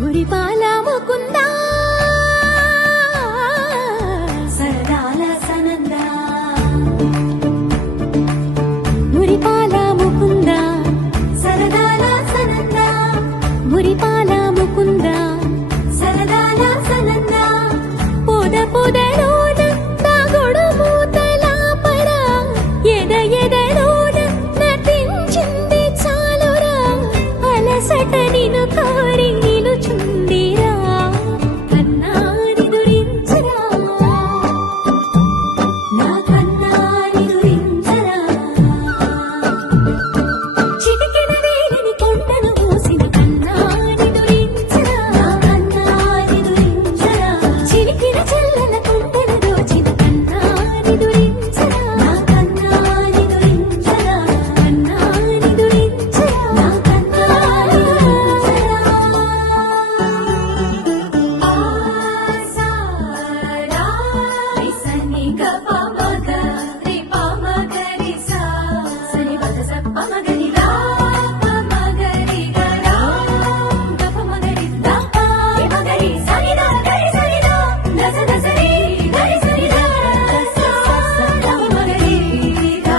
మురిపాల ముకుందా సరదాల సనందా మురిపాల ముకుందా సరదాల సనందా మురిపాల ముకుందా సరదాల సనందా పొద పొదలోన తాగుడు మూతల పరా ఎద ఎదలోన నటించింది చాలురా అలసట నిను కోరి నిలుచుందిరా కన్నాని దురించరా నా కన్నాని దురించరా చిటికెన వేలిని కొండను మూసిన కన్నాని దురించరా నా కన్నాని దురించరా చిలికిన చెల్లెల కొండను దోచిన కన్నాని దురించరా నా కన్నాని దురించరా కన్నాని దురించరా నా కన్నాని దురించరా ఆసారా సని గప మగ రి ప మగ రి సా సని పద స ప మగ రి రా ప మగ రి గ రా గప మగ రి దా ప మగ రి సని దా గరి సని దా దస దస రి గరి సని దా స స స మగ రి దా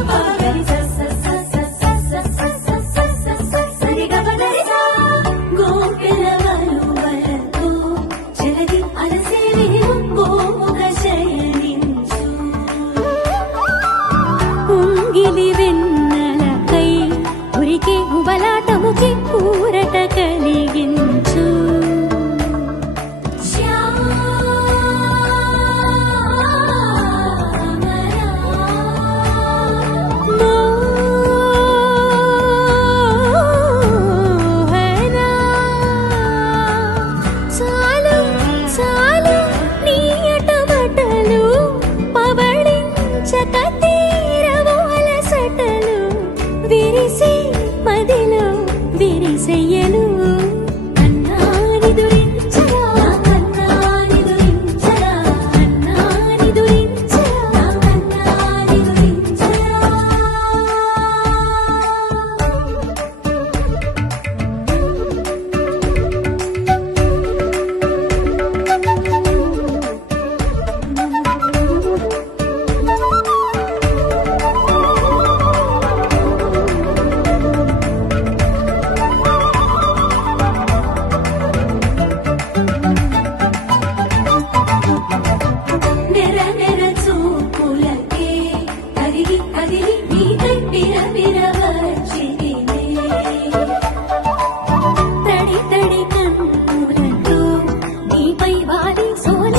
ప మగ రి స స స స స స స స స సని గ ప గరి సా గోపిల వలువలతో జలది అలసేరి గోముగ శయనించు ఉంగిలి వెన్నెలకై ఉరికే ఉబలాటముకి ఊరట కలిగించు మోహనా చాలు చాలు నీ అటవటలు పవళించక తీరవు అలసటలు విరిసే మదిలో విరిసెయ్యలు కన్నాని దురించరా కన్నాని దురించరా కన్నాని దురించరా కన్నాని దురించరా నెర నెర చూపులకే కదిలి కదిలి నీకై పిర వచ్చిదిలే తడి తడి కన్నులతో నీపై వాలి సోల